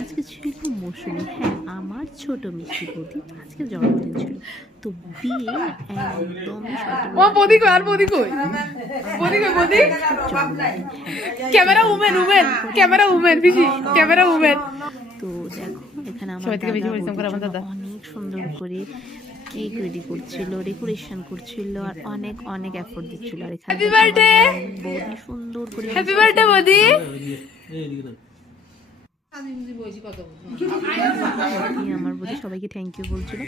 আজকে ছিল মৌসুমি, হ্যাঁ আমার ছোট মিষ্টি বৌদি আজকে জন্মদিন ছিল। তো বিয়ে একদমই তো দেখো এখানে অনেক সুন্দর করে কেক রেডি করছিল, ডেকোরেশন করছিল আর অনেক অনেক এফোর্ট দিচ্ছিল। আর এখানে বৌদি সুন্দর করে হ্যাপি বার্থডে বৌদি আমার বৌদি সবাইকে থ্যাংক ইউ বলছিল।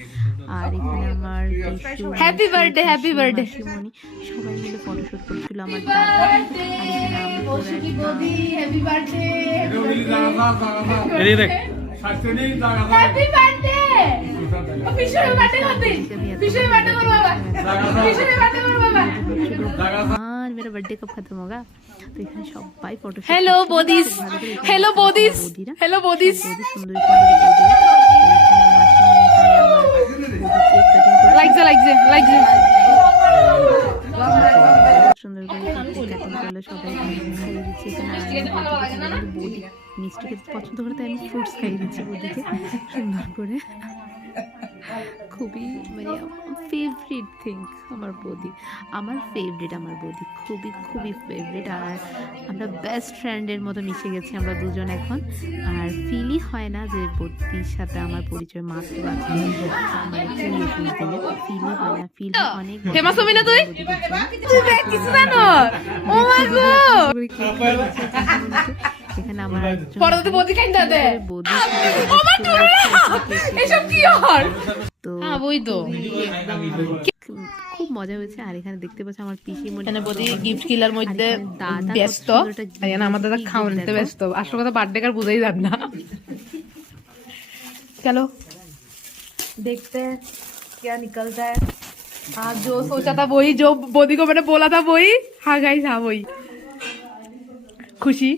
আর এখানে আমার হ্যাপি বার্থডে হ্যাপি বার্থডে মনি সবাই মিলে ফটোশুট করছিল। আমার मेरा बर्थडे कब खत्म होगा। तो এখানে সবাই ফটো हेलो बोदिस हेलो बोदिस हेलो बोदिस সুন্দর করে কাটিং করলো, সবাই খাইয়ে দিচ্ছে। এখানে বৌদি মিষ্টি খেতে পছন্দ করে তাই আমি ফ্রুটস খাইয়ে দিচ্ছি বৌদিকে সুন্দর করে। খুবই মানে ফেভারিট থিং আমার বৌদি, আমার বৌদি খুবই খুবই ফেভারিট। আর আমরা বেস্ট ফ্রেন্ডের মতো মিশে গেছি আমরা দুজন এখন। আর ফিলই হয় না যে বৌদির সাথে আমার পরিচয় মাত্র আছে, মানে ফিলই হয় না, ফিল অনেক ফেমাস হবি না তুই কিছু জানো। ও মা গো এখানে আমার পরবর্তী বৌদি কাইন্দা দে বৌদি এসব কি হয়। তো হ্যাঁ বই তো খুব মজা হয়েছে। আর এখানে দেখতে পাচ্ছি আমার পিসি এখানে বৌদি গিফট কিলার মধ্যে ব্যস্ত, আর আমার দাদা খাওয়া নিতে ব্যস্ত। আসল কথা বার্থডে কার বুঝাই যান না। चलो देखते हैं क्या निकलता है। हाँ जो सोचा था वही, जो बोदी को मैंने बोला था वही। हाँ गाइस हाँ वही खुशी।